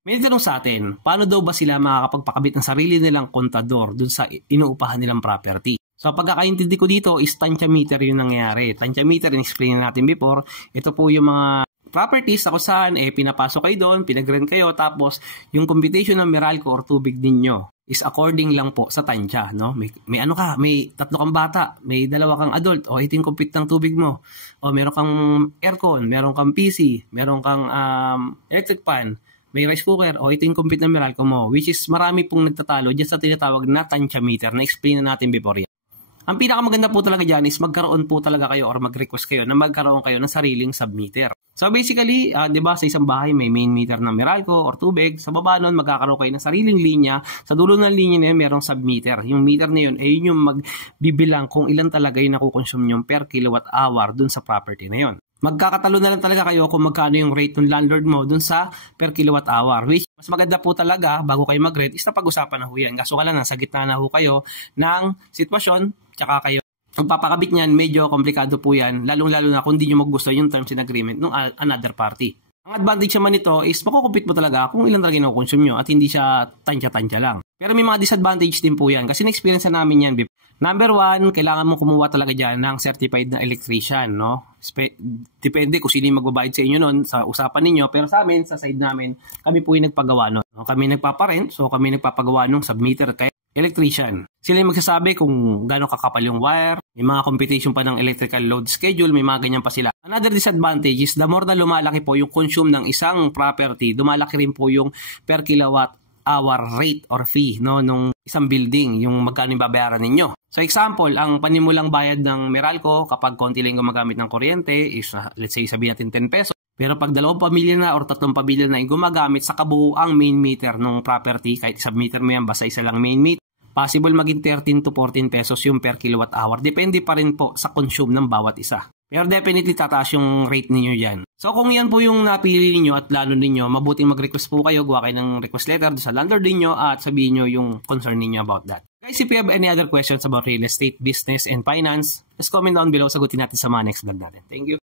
May tanong sa atin, paano daw ba sila makakapagpakabit ng sarili nilang kontador dun sa inuupahan nilang property? So pagkakaintindi ko dito is tansya meter yung nangyayari. Tansya meter, in-explain natin before, ito po yung mga properties ako saan, pinapasok kayo doon, pinag-rent kayo, tapos yung computation ng Meralco or tubig ninyo is according lang po sa tansya, no? May ano ka, may 3 kang bata, may 2 kang adult, o ito yung compute ng tubig mo. O meron kang aircon, meron kang PC, meron kang electric pan, may rice cooker, o ito yung compute ng Meralco mo, which is marami pong nagtatalo dyan sa tinatawag na tansya meter na explain na natin before yan. Ang pinakamaganda po talaga dyan is magkaroon po talaga kayo or mag-request kayo na magkaroon kayo ng sariling submeter. So basically, di ba sa isang bahay may main meter ng Meralco or tubig, sa baba nun magkakaroon kayo ng sariling linya, sa dulo ng linya na yun merong submeter. Yung meter na yun ay yun yung magbibilang kung ilan talaga yung nakukonsume yung per kilowatt hour dun sa property na yun. Magkakatalo na lang talaga kayo kung magkano yung rate ng landlord mo dun sa per kilowatt hour. Which mas maganda po talaga bago kayo mag-rate is na pag-usapan na ho yan. Kaso ka lang nasa gitna na ho kayo ng sitwasyon, tsaka kayo magpapakabit niyan, medyo komplikado po yan, lalong-lalo na kung di nyo maggusto yung terms and agreement ng another party. Ang advantage naman nito is makukumpit mo talaga kung ilan talaga nakukonsume nyo at hindi siya tansya-tansya lang. Pero may mga disadvantage din po yan kasi na-experience na namin yan. Number 1, kailangan mo kumuha talaga dyan ng certified na electrician, no? Depende kung sino yung magbabayad sa inyo nun sa usapan ninyo. Pero sa amin, sa side namin, kami po yung nagpagawa nun. No? Kami nagpaparent, so kami nagpapagawa nung submeter kay electrician. Sila yung magsasabi kung gano'ng kakapal yung wire, may mga computation pa ng electrical load schedule, may mga ganyan pa sila. Another disadvantage is the more na lumalaki po yung consume ng isang property, lumalaki rin po yung per kilowatt hour rate or fee, no, nung isang building, yung magkano yung babayaran ninyo. So example, ang panimulang bayad ng Meralco kapag konti lang gumagamit ng kuryente is let's say sabihin natin 10 pesos. Pero pag 2 pamilya na or 3 pamilya na yung gumagamit sa kabuuang main meter ng property, kahit submeter mo yan basta isa lang main meter, possible maging 13 to 14 pesos yung per kilowatt hour. Depende pa rin po sa consume ng bawat isa. Pero definitely tataas yung rate ninyo yan. So kung yan po yung napili niyo at plano niyo, mabuting mag-request po kayo, gawa kayo ng request letter sa landlord niyo at sabihin niyo yung concern niyo about that. Guys, if you have any other questions about real estate, business, and finance, just comment down below, sagutin natin sa mga next vlog natin. Thank you.